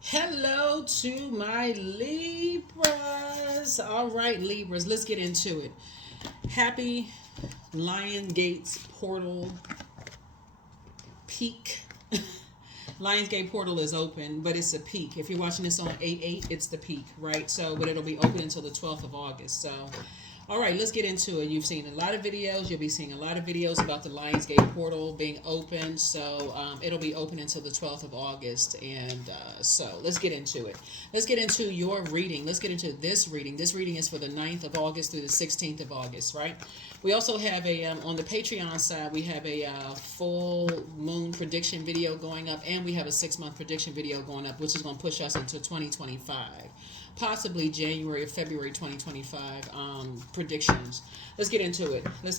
Hello to my Libras. All right, Libras, let's get into it. Happy Lion Gates portal peak. Lionsgate portal is open, but it's a peak. If you're watching this on 8/8, it's the peak, right? So, but it'll be open until the 12th of August. So, all right, let's get into it. You've seen a lot of videos. You'll be seeing a lot of videos about the Lionsgate portal being open. So, it'll be open until the 12th of August. And so, let's get into it. Let's get into your reading. Let's get into this reading. This reading is for the 9th of August through the 16th of August, right? We also have on the Patreon side, we have a full moon prediction video going up, and we have a 6-month prediction video going up, which is going to push us into 2025, possibly January or February 2025 predictions. Let's get into it. Let's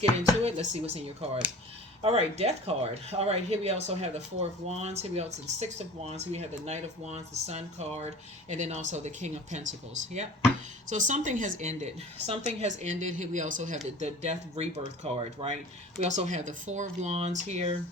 see what's in your cards. All right, Death card. All right, here we also have the Four of Wands. Here we also have the Six of Wands. Here we have the Knight of Wands, the Sun card, and then also the King of Pentacles. Yep. So something has ended. Something has ended. Here we also have the Death Rebirth card, right? We also have the Four of Wands here.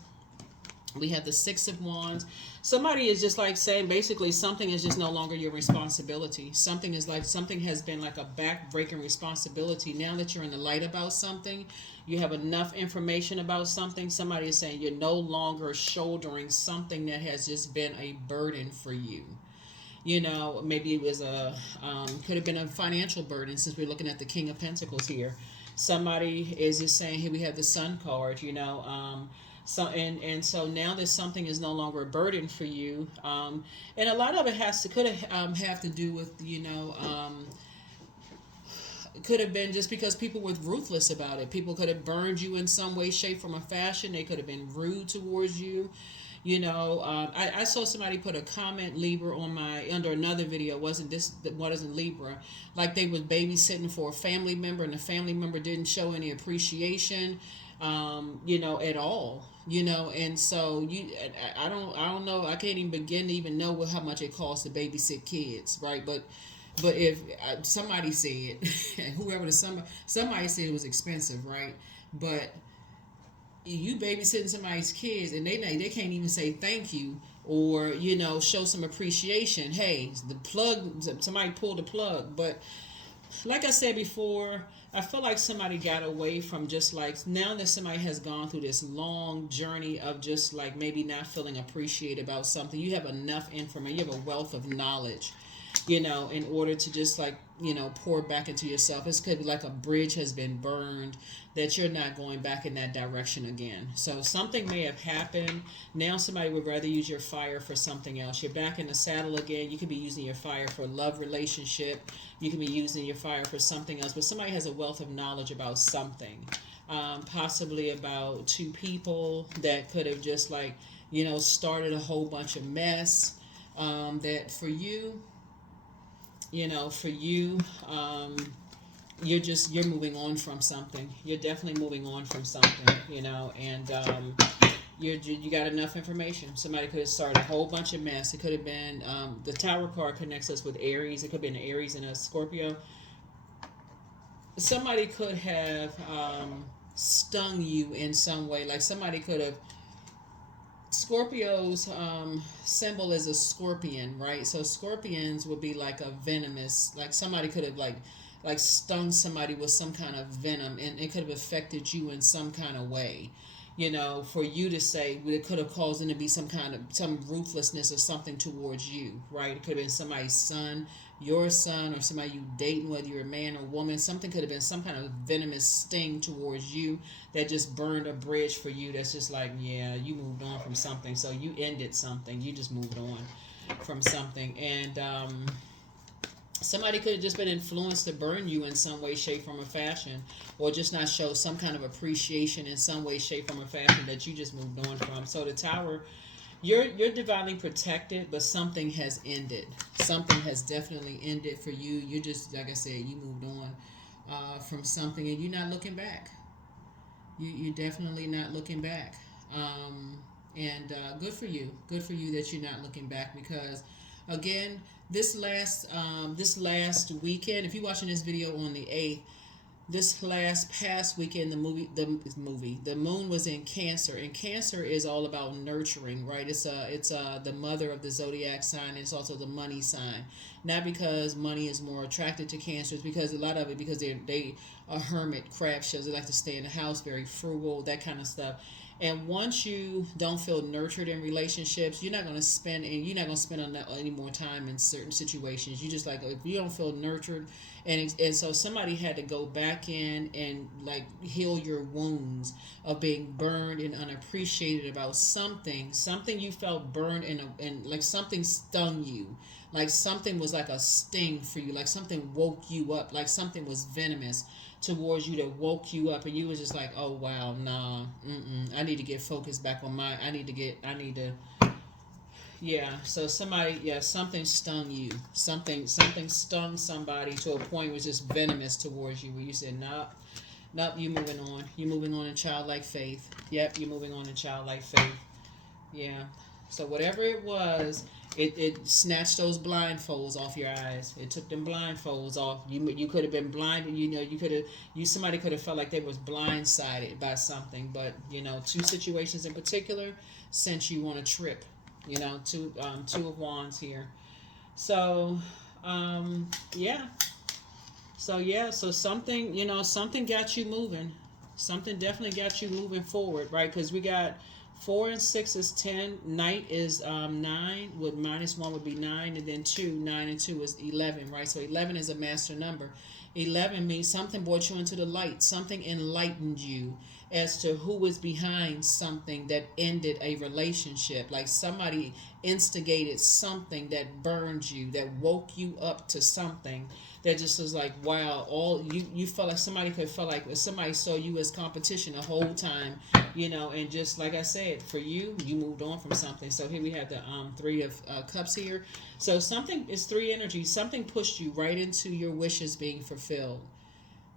We have the Six of Wands. Somebody is just like saying basically something is just no longer your responsibility. Something has been like a back-breaking responsibility. Now that you're in the light about something, you have enough information about something. Somebody is saying you're no longer shouldering something that has just been a burden for you. You know, maybe it was could have been a financial burden, since we're looking at the King of Pentacles here. Somebody is just saying, here we have the Sun card, so now that something is no longer a burden for you, and a lot of it could have to do with could have been just because people were ruthless about it. People could have burned you in some way, shape, form, or fashion. They could have been rude towards you. I saw somebody put a comment, Libra, on my under another video. Wasn't Libra, like they was babysitting for a family member, and the family member didn't show any appreciation, at all. And so I don't know. I can't even begin to even know how much it costs to babysit kids, right? But if somebody said, whoever somebody said it was expensive, right? But you babysitting somebody's kids, and they can't even say thank you, or show some appreciation. Hey, the plug, somebody pulled the plug. But like I said before, I feel like somebody got away from, just like, now that somebody has gone through this long journey of just like maybe not feeling appreciated about something. You have enough information, you have a wealth of knowledge, in order to just like, pour back into yourself. It could be like a bridge has been burned, that you're not going back in that direction again. So something may have happened. Now somebody would rather use your fire for something else. You're back in the saddle again. You could be using your fire for a love relationship. You can be using your fire for something else. But somebody has a wealth of knowledge about something. Possibly about two people that could have just like, started a whole bunch of mess. That for you, you're moving on from something. You're definitely moving on from something, and you got enough information. Somebody could have started a whole bunch of mess. It could have been the Tower card connects us with Aries. It could have been Aries and a Scorpio. Somebody could have stung you in some way. Like somebody could have. Scorpio's symbol is a scorpion, right? So scorpions would be like a venomous, like somebody could have like stung somebody with some kind of venom, and it could have affected you in some kind of way. For you to say, it could have caused them to be some ruthlessness or something towards you, right? It could have been somebody's son, your son, or somebody you dating, whether you're a man or woman. Something could have been some kind of venomous sting towards you that just burned a bridge for you. That's just like, yeah, you moved on from something. So you ended something. You just moved on from something. And somebody could have just been influenced to burn you in some way, shape, form, or fashion, or just not show some kind of appreciation in some way, shape, form, or fashion that you just moved on from. So the Tower, you're divinely protected, but something has ended. Something has definitely ended for you. You just, like I said, you moved on from something, and you're not looking back. You're definitely not looking back. And good for you. Good for you that you're not looking back, because again, this last weekend, if you're watching this video on the 8th, this last past weekend, the moon was in Cancer, and Cancer is all about nurturing, right? It's the mother of the zodiac sign, and it's also the money sign. Not because money is more attracted to Cancer, it's because a lot of it because they are hermit crab shells. They like to stay in the house, very frugal, that kind of stuff. And once you don't feel nurtured in relationships, you're not gonna spend any more time in certain situations. You just like if you don't feel nurtured, and so somebody had to go back in and like heal your wounds of being burned and unappreciated about something you felt burned and like something stung you, like something was like a sting for you, like something woke you up, like something was venomous towards you that woke you up, and you was just like, oh wow, nah, I need to get focused back on I need to yeah. So somebody, yeah, something stung you, something stung somebody to a point was just venomous towards you, where you said, nope, you moving on in childlike faith. Yep, you moving on in childlike faith. Yeah. So whatever it was, it snatched those blindfolds off your eyes. It took them blindfolds off. You could have been blinded. Somebody could have felt like they was blindsided by something. But two situations in particular sent you on a trip. Two of wands here. So, yeah. So something got you moving. Something definitely got you moving forward, right? Because we got 4 and 6 is 10. Night is 9. With -1 would be 9, and then 9 and 2 is 11, right? So 11 is a master number. 11 means something brought you into the light. Something enlightened you as to who was behind something that ended a relationship. Like somebody instigated something that burned you, that woke you up to something that just was like, wow, all you felt like somebody could feel like somebody saw you as competition the whole time, and just like I said, for you moved on from something. So here we have the 3 of cups here. So something is 3 energies. Something pushed you right into your wishes being fulfilled.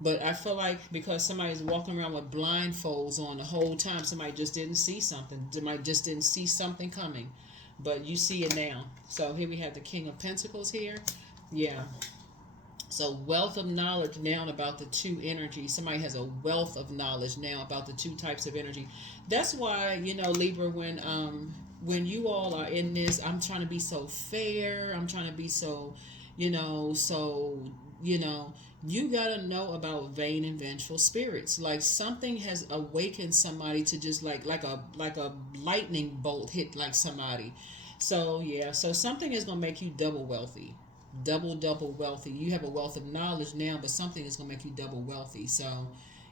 But I feel like because somebody's walking around with blindfolds on the whole time, somebody just didn't see something. Somebody just didn't see something coming. But you see it now. So here we have the King of Pentacles here. Yeah. So wealth of knowledge now about the 2 energies. Somebody has a wealth of knowledge now about the 2 types of energy. That's why, Libra, when you all are in this, I'm trying to be so fair. I'm trying to be so, you gotta know about vain and vengeful spirits. Like something has awakened somebody to just like a lightning bolt hit like somebody. So yeah, so something is gonna make you double wealthy. Double wealthy. You have a wealth of knowledge now, but something is gonna make you double wealthy. So,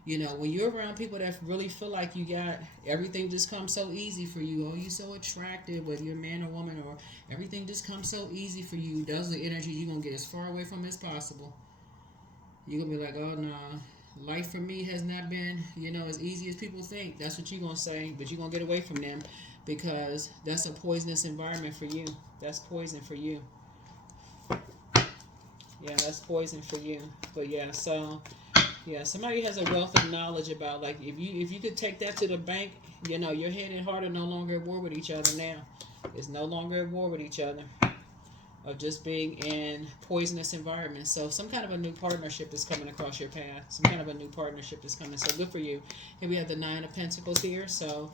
when you're around people that really feel like you got everything just comes so easy for you, oh, you're so attractive, whether you're a man or woman, or everything just comes so easy for you, those are the energy you're gonna get as far away from as possible. You're gonna be like, oh no, life for me has not been, as easy as people think. That's what you're gonna say, but you're gonna get away from them because that's a poisonous environment for you. That's poison for you. Yeah, that's poison for you. But yeah, so yeah, somebody has a wealth of knowledge about, like, if you could take that to the bank, your head and heart are no longer at war with each other now. It's no longer at war with each other. Of just being in poisonous environments. So some kind of a new partnership is coming across your path. Some kind of a new partnership is coming. So good for you. Here we have the 9 of Pentacles here. So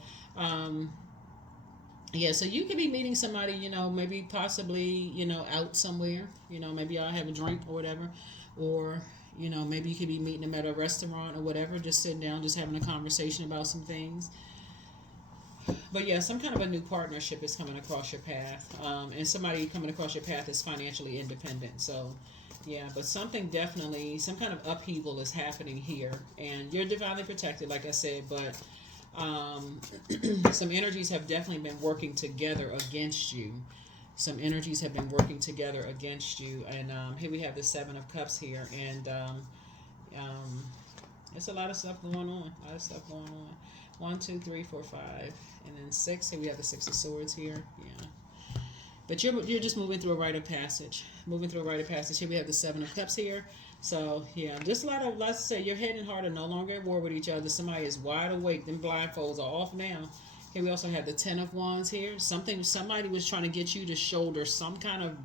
yeah, so you could be meeting somebody, maybe possibly, out somewhere, maybe y'all have a drink or whatever, or, maybe you could be meeting them at a restaurant or whatever, just sitting down, just having a conversation about some things. But yeah, some kind of a new partnership is coming across your path, and somebody coming across your path is financially independent. So yeah, but something definitely, some kind of upheaval is happening here, and you're divinely protected, like I said, but some energies have definitely been working together against you. Some energies have been working together against you, and here we have the 7 of Cups here, and there's a lot of stuff going on. A lot of stuff going on. 1, 2, 3, 4, 5, and then 6. Here we have the 6 of Swords here. Yeah. But you're just moving through a rite of passage. Moving through a rite of passage. Here we have the 7 of Cups here. So yeah, just let's say your head and heart are no longer at war with each other. Somebody is wide awake. Them blindfolds are off now. Here we also have the 10 of Wands here. Somebody was trying to get you to shoulder some kind of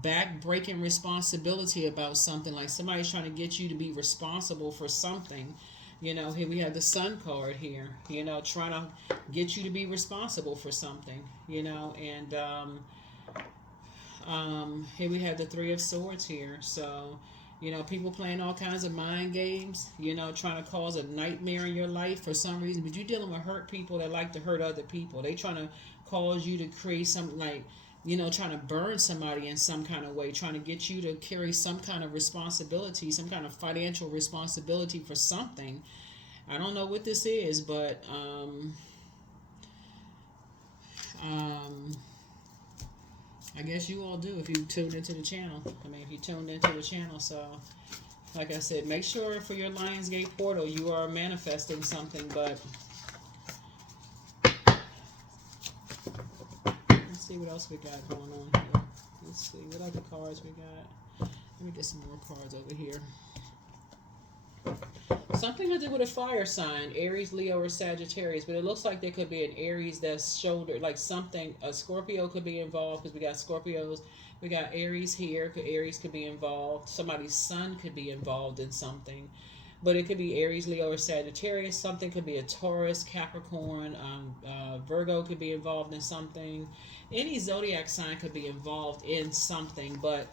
back-breaking responsibility about something, like somebody's trying to get you to be responsible for something. You know, here we have the Sun card here, you know, trying to get you to be responsible for something, you know, and here we have the Three of Swords here. So, you know, people playing all kinds of mind games, you know, trying to cause a nightmare in your life for some reason. But you're dealing with hurt people that like to hurt other people. They trying to cause you to create something like, you know, trying to burn somebody in some kind of way, trying to get you to carry some kind of responsibility, some kind of financial responsibility for something. I don't know what this is, but I guess you all do if you tuned into the channel. I mean, if you tuned into the channel. So, like I said, make sure for your Lionsgate portal you are manifesting something. But let's see what else we got going on here. Let's see what other cards we got. Let me get some more cards over here. Something to do with a fire sign, Aries, Leo, or Sagittarius, but it looks like there could be an Aries that's shoulder, like something, a Scorpio could be involved because we got Scorpios. We got Aries here, Aries could be involved. Somebody's sun could be involved in something, but it could be Aries, Leo, or Sagittarius. Something could be a Taurus, Capricorn, Virgo could be involved in something. Any zodiac sign could be involved in something, but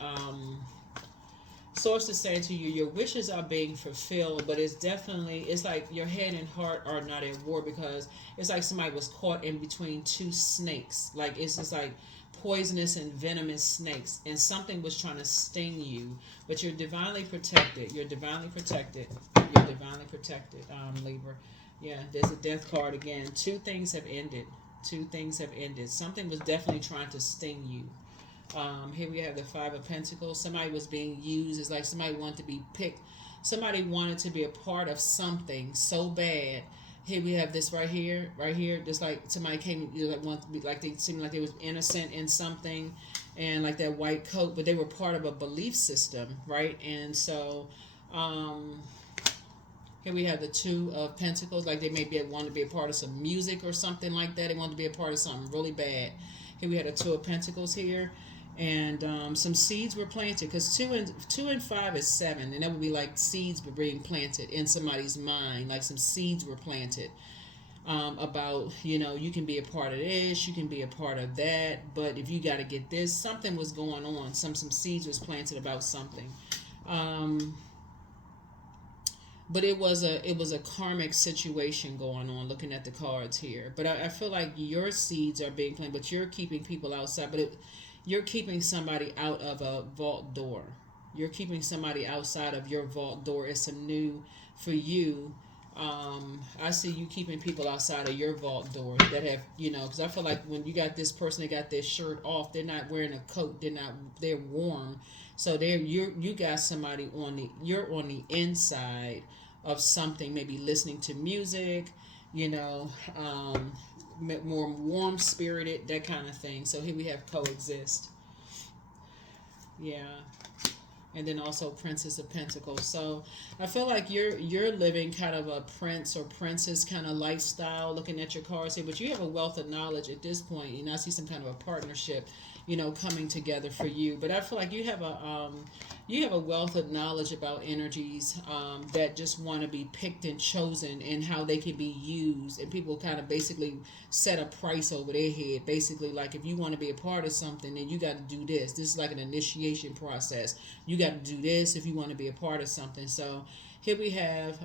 Source is saying to you, your wishes are being fulfilled, but it's definitely, it's like your head and heart are not at war, because it's like somebody was caught in between two snakes. Like, it's just like poisonous and venomous snakes, and something was trying to sting you, but you're divinely protected. You're divinely protected. You're divinely protected, Libra. Yeah, there's a death card again. Two things have ended. Two things have ended. Something was definitely trying to sting you. Here we have the Five of Pentacles. Somebody was being used. It's like somebody wanted to be picked. Somebody wanted to be a part of something so bad. Here we have this right here, just like somebody came, you know, like wanted to be, like they seemed like they was innocent in something, and like that white coat, but they were part of a belief system, right? And so, here we have the Two of Pentacles, like they maybe want to be a part of some music or something like that. They want to be a part of something really bad. Here we had a Two of Pentacles here. And some seeds were planted, because two and 5 is 7, and that would be like seeds were being planted in somebody's mind. Like some seeds were planted about, you know, you can be a part of this, you can be a part of that, but if you got to get this, something was going on. Some seeds was planted about something. But it was a karmic situation going on, looking at the cards here. But I feel like your seeds are being planted, but you're keeping people outside. But you're keeping somebody out of a vault door. You're keeping somebody outside of your vault door. It's some new for you. I see you keeping people outside of your vault door that have, you know, because I feel like when you got this person that got their shirt off, they're not wearing a coat. They're warm. So you got somebody you're on the inside of something, maybe listening to music, you know, more warm spirited, that kind of thing. So here we have coexist. Yeah. And then also Princess of Pentacles. So I feel like you're living kind of a prince or princess kind of lifestyle, looking at your cards here, but you have a wealth of knowledge at this point, and I see some kind of a partnership, you know, coming together for you. But I feel like you have a wealth of knowledge about energies that just want to be picked and chosen, and how they can be used, and people kind of basically set a price over their head. Basically, like, if you want to be a part of something, then you got to do this. This is like an initiation process. You got to do this if you want to be a part of something. So here we have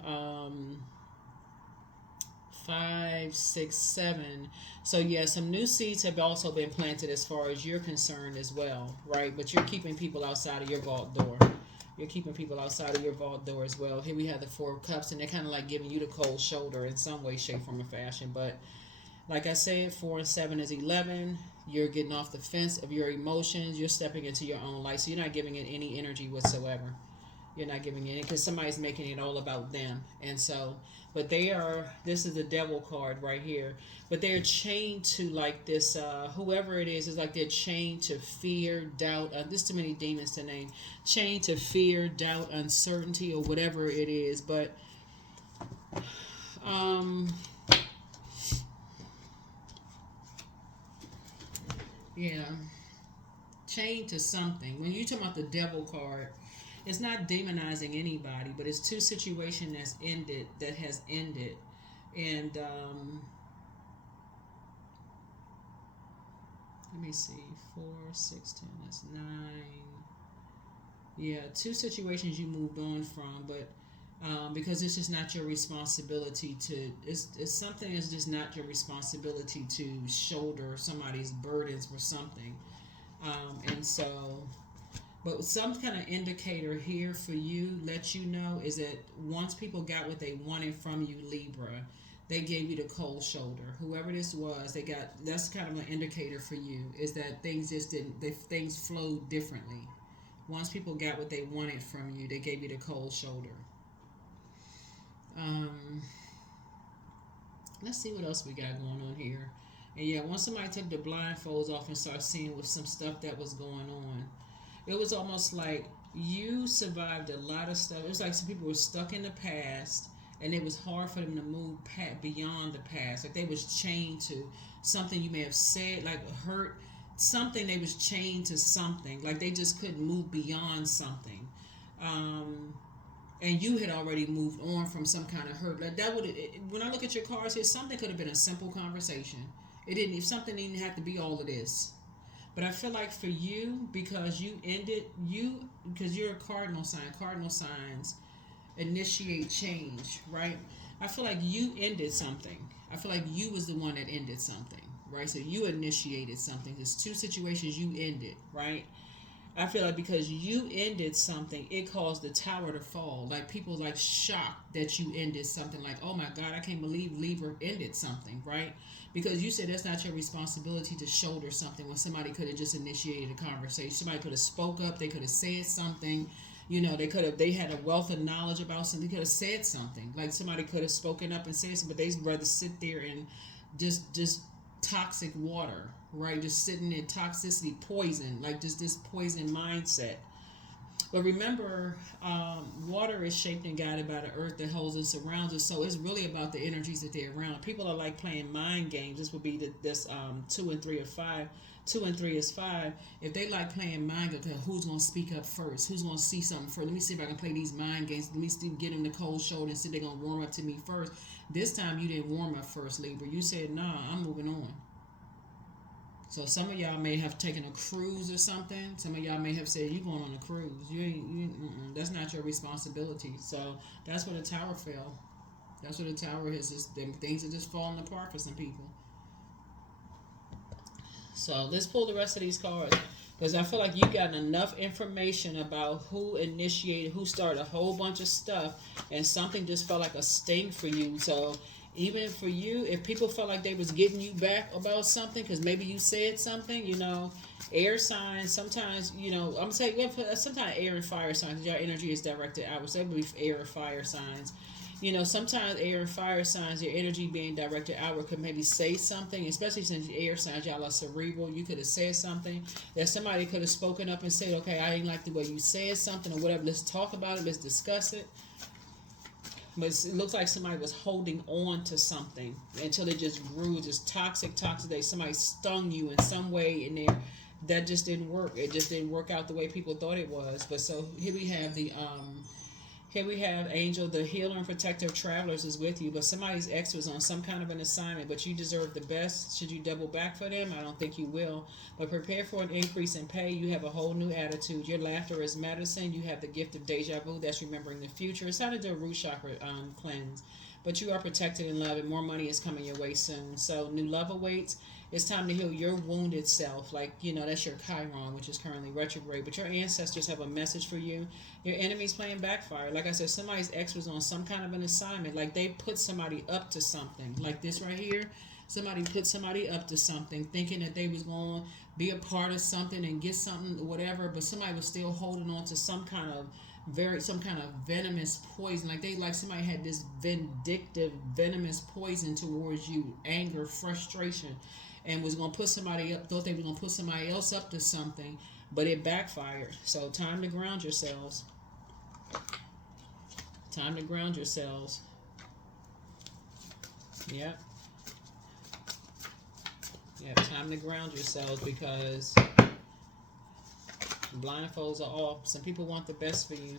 5, 6, 7. So yeah, some new seeds have also been planted as far as you're concerned as well, right? But you're keeping people outside of your vault door. You're keeping people outside of your vault door as well. Here we have the Four of Cups, and they're kind of like giving you the cold shoulder in some way, shape, form, or fashion. But like I said, 4 and 7 is 11. You're getting off the fence of your emotions. You're stepping into your own light. So you're not giving it any energy whatsoever. You're not giving it, because somebody's making it all about them. And so, but this is the Devil card right here. But they're chained to like this, whoever it is like they're chained to fear, doubt. There's too many demons to name. Chained to fear, doubt, uncertainty, or whatever it is. But, yeah. chained to something. When you talk about the devil card, it's not demonizing anybody, but it's two situations that has ended. And let me see, 4, 6, 10, that's 9. Yeah, two situations you moved on from, but because it's just not your responsibility to, it's something that's just not your responsibility to shoulder somebody's burdens for something. And so, but some kind of indicator here for you, let you know, is that once people got what they wanted from you, Libra, they gave you the cold shoulder. Whoever this was, they got, that's kind of an indicator for you, is that things just didn't, things flowed differently. Once people got what they wanted from you, they gave you the cold shoulder. Let's see what else we got going on here. And yeah, once somebody took the blindfolds off and started seeing with some stuff that was going on, it was almost like you survived a lot of stuff. It was like some people were stuck in the past, and it was hard for them to move beyond the past. Like they was chained to something you may have said, like hurt, something. They was chained to something. Like they just couldn't move beyond something. And you had already moved on from some kind of hurt. Like that would, when I look at your cards here, something could have been a simple conversation. It didn't. If something didn't have to be all of this. But I feel like for you, because you ended, because you're a cardinal sign. Cardinal signs initiate change, right? I feel like you ended something. I feel like you was the one that ended something, right? So you initiated something. There's two situations you ended, right? I feel like because you ended something, it caused the tower to fall. Like people like shocked that you ended something. Like, oh my God, I can't believe Libra ended something, right? Because you said that's not your responsibility to shoulder something when somebody could have just initiated a conversation. Somebody could have spoke up. They could have said something. You know, they had a wealth of knowledge about something. They could have said something. Like somebody could have spoken up and said something, but they'd rather sit there and just toxic water, right? Just sitting in toxicity, poison, like just this poison mindset. But remember, water is shaped and guided by the earth that holds and surrounds us. So it's really about the energies that they're around. People are like playing mind games. This would be this 2 and 3 or 5. 2 and 3 is 5. If they like playing mind games, okay, who's going to speak up first? Who's going to see something first? Let me see if I can play these mind games. Let me see, get them the cold shoulder and see if they're going to warm up to me first. This time you didn't warm up first, Libra. You said, nah, I'm moving on. So some of y'all may have taken a cruise or something. Some of y'all may have said, you going on a cruise. That's not your responsibility. So that's where the tower fell. That's where the tower is. Just, things are just falling apart for some people. So let's pull the rest of these cards. Because I feel like you got enough information about who initiated, who started a whole bunch of stuff. And something just felt like a sting for you. So even for you, if people felt like they was getting you back about something, because maybe you said something, you know, air signs, sometimes, you know, I'm saying, sometimes air and fire signs, your energy is directed outward. So that would be air and fire signs. You know, sometimes air and fire signs, your energy being directed outward could maybe say something, especially since air signs, y'all are cerebral. You could have said something that somebody could have spoken up and said, okay, I didn't like the way you said something or whatever. Let's talk about it. Let's discuss it. But it looks like somebody was holding on to something until it just grew, just toxic. Somebody stung you in some way in there. That just didn't work. It just didn't work out the way people thought it was. But so here we have Angel, the healer and protector of travelers is with you. But somebody's ex was on some kind of an assignment, but you deserve the best. Should you double back for them? I don't think you will. But prepare for an increase in pay. You have a whole new attitude. Your laughter is medicine. You have the gift of deja vu. That's remembering the future. It's how to do a root chakra cleanse. But you are protected and loved, and more money is coming your way soon. So new love awaits. It's time to heal your wounded self. Like, you know, that's your Chiron, which is currently retrograde. But your ancestors have a message for you. Your enemy's playing backfire. Like I said, somebody's ex was on some kind of an assignment. Like they put somebody up to something. Like this right here. Somebody put somebody up to something, thinking that they was going to be a part of something and get something or whatever. But somebody was still holding on to some kind of venomous poison. Like somebody had this vindictive, venomous poison towards you. Anger, frustration. And was going to put somebody up, thought they were going to put somebody else up to something, but it backfired. So time to ground yourselves. Time to ground yourselves. Yep. Yep, time to ground yourselves because Blindfolds are off. Some people want the best for you.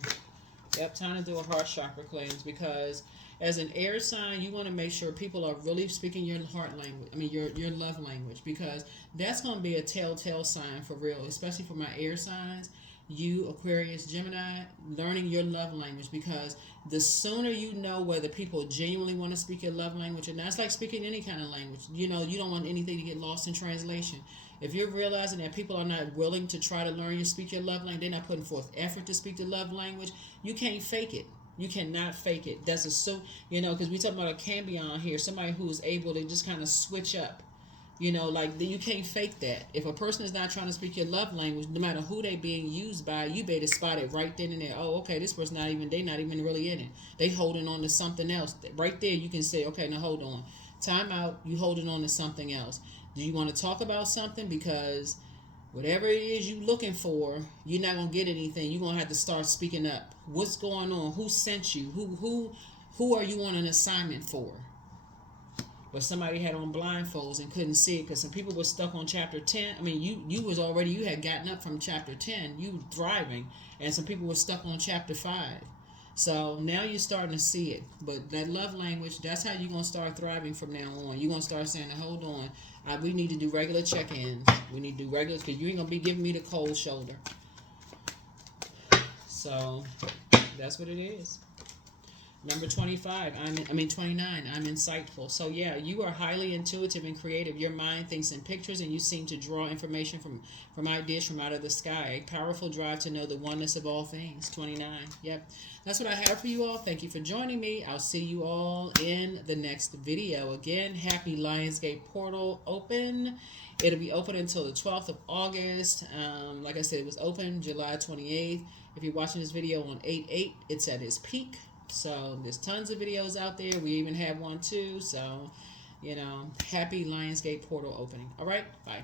Yep, time to do a heart chakra cleanse, because as an air sign, you want to make sure people are really speaking your heart language. I mean, your love language, because that's going to be a telltale sign for real, especially for my air signs. You, Aquarius, Gemini, learning your love language, because the sooner you know whether people genuinely want to speak your love language, and that's like speaking any kind of language. You know, you don't want anything to get lost in translation. If you're realizing that people are not willing to try to learn you speak your love language, they're not putting forth effort to speak the love language, you can't fake it. You cannot fake it. That's a because we talk about a cambion here, somebody who's able to just kind of switch up. Like you can't fake that. If a person is not trying to speak your love language, no matter who they being used by, you better spot it right then and there. Oh, okay, this person they not even really in it. They holding on to something else. Right there, you can say, okay, now hold on. Time out. You holding on to something else. Do you want to talk about something? Because whatever it is you looking for, you're not gonna get anything. You're gonna have to start speaking up. What's going on? Who sent you? Who are you on an assignment for? But somebody had on blindfolds and couldn't see it, because some people were stuck on chapter 10. I mean, you had gotten up from chapter 10, you thriving, and some people were stuck on chapter 5. So now you're starting to see it. But that love language, that's how you're going to start thriving from now on. You're going to start saying, hold on, we need to do regular check-ins. We need to do regular, because you ain't going to be giving me the cold shoulder. So that's what it is. Number 25, 29, I'm insightful. So yeah, you are highly intuitive and creative. Your mind thinks in pictures, and you seem to draw information from ideas from out of the sky. A powerful drive to know the oneness of all things. 29, yep. That's what I have for you all. Thank you for joining me. I'll see you all in the next video. Again, happy Lionsgate portal open. It'll be open until the 12th of August. Like I said, it was open July 28th. If you're watching this video on 8/8, it's at its peak. So there's tons of videos out there. We even have one too. So, happy Lionsgate portal opening. All right, bye.